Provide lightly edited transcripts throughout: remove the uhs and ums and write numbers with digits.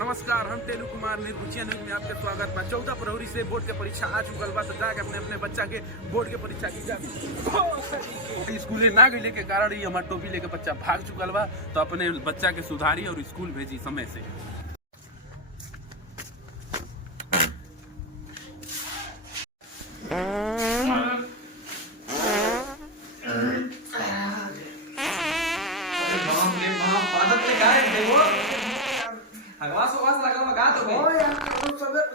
नमस्कार, हम तेलू कुमार निर्भुचिया न्यूज में आपके स्वागत बा। 14 फरवरी से बोर्ड के परीक्षा आ चुकल बा, तो जाके अपने बच्चा के बोर्ड के परीक्षा की जा स्कूल ना गए के कारण ही हमार टोपी लेके बच्चा भाग चुकल बा। तो अपने बच्चा के सुधारी और स्कूल भेजी समय से।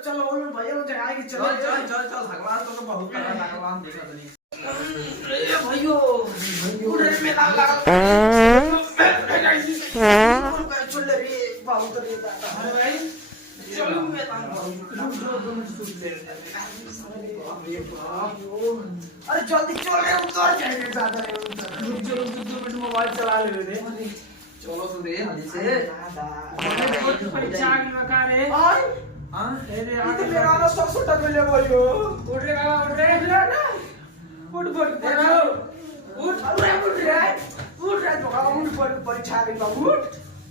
चलो भैया जगह की चल चल चल चल भगवान तो बहुत कर भगवान देखा नहीं ए भाइयों पूरे में लगा चल रे बाबू तो ये अरे भाई चलो मैं अरे जल्दी चल रे उतर जाएंगे ज्यादा चलो 2 मिनट मोबाइल चला ले रे चलो तो दे हल्दी से परीक्षा की बका रे हां रे आगे मेरा ना सब छोटा कर ले बोलियो उठ रे बाबा उठ रे ना उठ देखो उठ रे तो बाबा उठ परीक्षा की बाबू उठ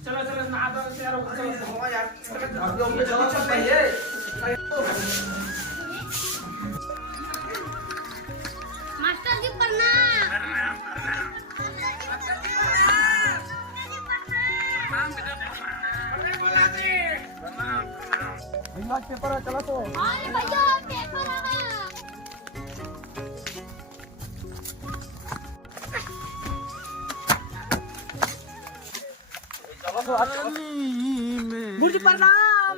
चलो चलो नहा दो यार चलो यार चलो चल पहले मास्टर जी प्रणाम। पेपर है चला तो अरे भैया पेपर है। मुझे प्रणाम।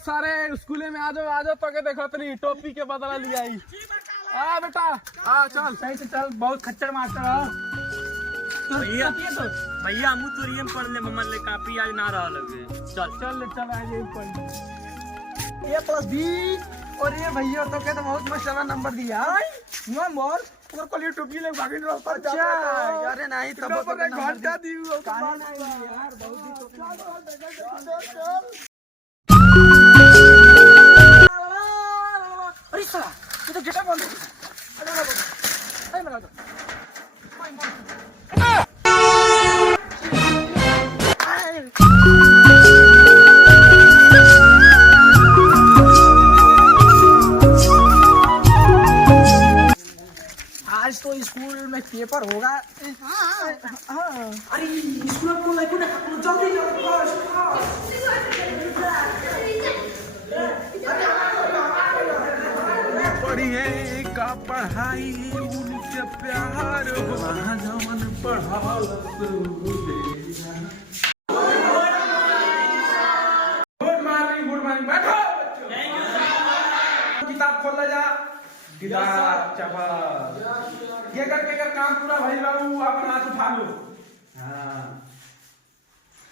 सारे स्कूले में आ जाओ तो के देखो तनी टोपी के बदला लिया आई। आ बेटा आ चल सही से चल बहुत खच्चर मास्टर है भैया हम तोरियम पढ़ ले मम्मा ले कापी आज ना रहा लगे चल चल आज A+B और ये भैया तो कहते बहुत मस्त नंबर दिया नो मोर और को लिए टोपी ले भागी रो पर जा अरे नहीं तब तो घंटा दी यार बहुत ही चल अरे साला ये तो गेटा बंद अरे लगा दो आज तो स्कूल में पेपर होगा। अरे स्कूल में लाइक ना जल्दी पढ़िए का पढ़ाई उनके प्यार जवन पढ़ाल गुड मॉर्निंग बैठो किताब खोल ले जा किताब चपा ये कर काम पूरा भाई बाबू अपना हाथ उठा लो। हां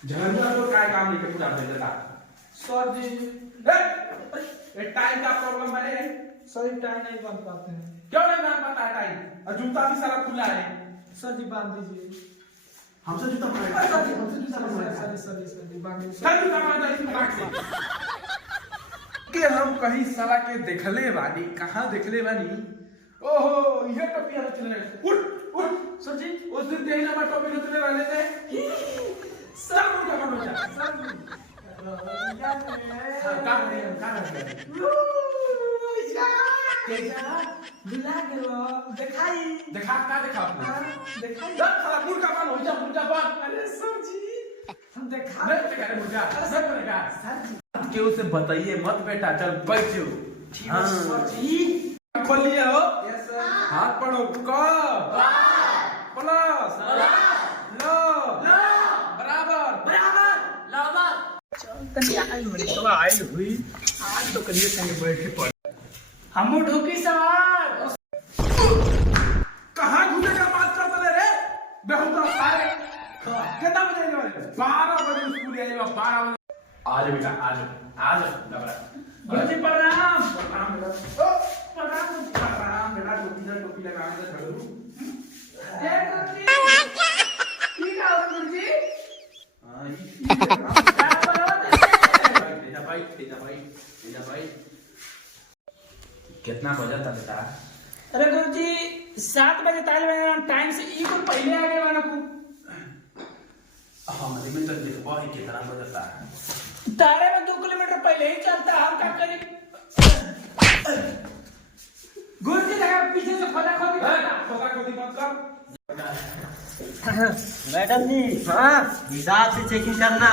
झगड़ा तो काय काम नहीं पूरा भेज देता सर जी ए टाइम का प्रॉब्लम है सही टाइम नहीं बन पाते हैं। क्यों नहीं बन पाता है टाइम और जूता भी सारा खुला है। सर जी बांध दीजिए हमसे जूता पकड़ सर बांध दीजिए चल जूता बांध इसमें काट दे कि हम कहीं साला के देखले बानी कहां देखले बानी। ओहो ये टोपी हमें चले उठ सर जी उस दिन तेरी नंबर टोपी नचले वाले थे सब उनका काम बचा सब काम दिला गेलो देखा आपने दिखाई जब साला मुर्गा बन हो जा मुर्गा बन। अरे सर जी हम देखा नहीं पता करे मुर्गा नहीं बनेगा सर जी के उसे बताइए मत बेटा चल बैठ जाओ। ठीक है सर जी खोल लिया हो यस सर हाथ पढ़ो क प्लस लो बराबर तनी आई हुई आज तो करिए संगे बैठ के पढ़ हम ढोकी सवार कहां घूमेगा बात करते रे बेहुदा सारे कितना बजे वाले 12 बजे स्कूल आएगा 12 बजे आ जा बेटा आ जा डबरा गुरुजी प्रणाम प्रणाम बेटा टोपी लगा के झगड़ू जय गुरुजी ठीक है गुरुजी तेजा भाई कितना बजा था बेटा? अरे गुरुजी 7 बजे टाइम से ई को पहले आ गए वाला को हाँ एलिमेंटर जी बहुत ही कितना बदलता है। तारे में 2 किलोमीटर पहले ही चलता है, हम क्या करें? गुरुजी लगा पीछे से खोदा खोदी मत कर। मैडम जी हाँ हिसाब से चेकिंग करना।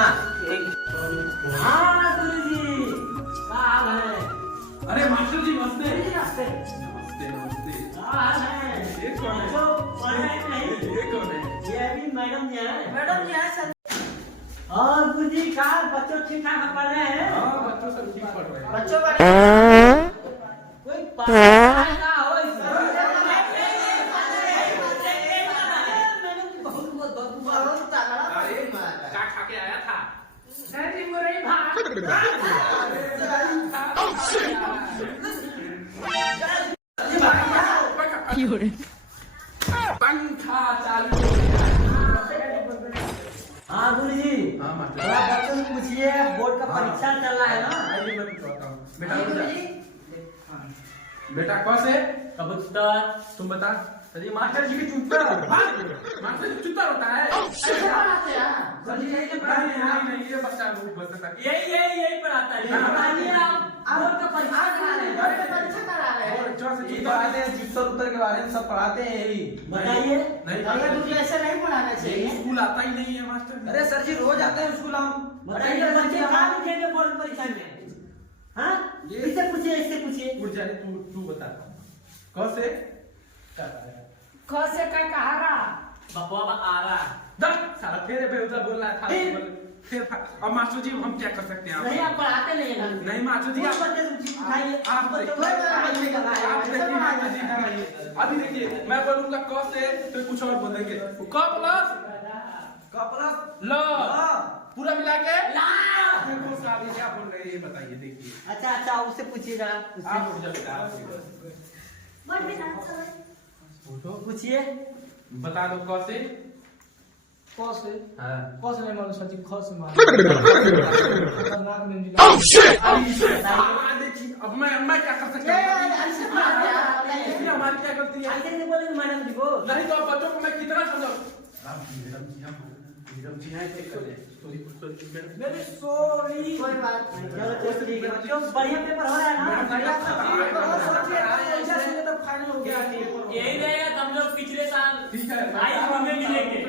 हाँ गुरुजी क्या हाल है? अरे मास्टर जी नमस्ते। नमस्ते। नमस्ते नमस्ते। हाँ है। ये कौन है? तो पढ़ रहे नहीं? ये कौन है? ये अभी मैडम जी हैं। मैडम जी है सर। और गुरुजी का बच्चों ठीक ठाक पढ़ रहे हैं? हाँ बच्चों सब ठीक पढ़ रहे हैं। बच्चों का कोई पास ना हो इसमें। अरे क्या खा के आया था? सर जी मुरई भात। पंखा चालू। हाँ गुरुजी हाँ मास्टर। थोड़ा बच्चों से पूछिए, बोर्ड का परीक्षा चल रहा है ना। आइए मैं बताता हूँ। बेटा रुक जा। बेटा कौन से? कबूतर। तुम बता। अरे मास्टर जी की चुत्तर। मास्टर जी चुत्तर होता है। ऐसे पढ़ाते हैं। सर जी यही नहीं ये बच्चा लोग बता। यही पढ़ाता है। बताइए आप बोर्ड का परीक्षा करा रहे हैं। बोर्ड का परीक्षा करा रहे हैं। बच्चों से ये पढ़ाते हैं चित्तर उत्तर के बारे में सब पढ़ाते हैं यही। बताइए। नहीं भैया मुझे ऐसे नहीं पढ़ाना चाहिए। स्कूल आता ही नहीं है मास्टर। अरे सर जी रोज आते हैं स्कूल हम। बताइए बच्चे क्या लिखेंगे बोर्ड परीक्षा में? हाँ इससे पूछिए, इससे पूछिए। उठ जा तू बता। कौन से? ख से का कहारा। बकवा आ रहा। दस साला फिर बेहुदा बोल रहा था। फिर अब मास्टर जी हम क्या कर सकते हैं? नहीं आप पढ़ाते नहीं है ना। नहीं मास्टर जी कुछ बच्चे से उठाइए। आप देखिए मास्टर जी कराइए। अभी देखिए मैं बोलूंगा क से तो कुछ और बोलेंगे। क प्लस ल पूरा मिला के ला। देखो साहब ये क्या बोल रहे हैं ये बताइए देखिए। अच्छा उससे पूछिए जरा। आप उठ जाओ बेटा। पूछिए। बता दो क से। क से हाँ क से नहीं मालूम सर जी, ख से मालूम। खतरनाक में मिला। देखिए अब मैं क्या कर सकता हूँ? ऐसे पढ़ाते हैं। इसमें हमारी क्या गलती है? ऐसे नहीं बोलेंगे मैडम जी को। नहीं तो अब बच्चों को मैं कितना समझाऊं? मैडम जी हैं चेक कर ले। Sorry madam. मेरी सॉरी। कोई बात नहीं। चलो ठीक है बच्चों, बढ़िया पेपर हो रहा है ना। बढ़िया तो फाइनल हो गया। यही रहेगा तो हम लोग पिछले साल ठीक है आई घूमेंगे लेके।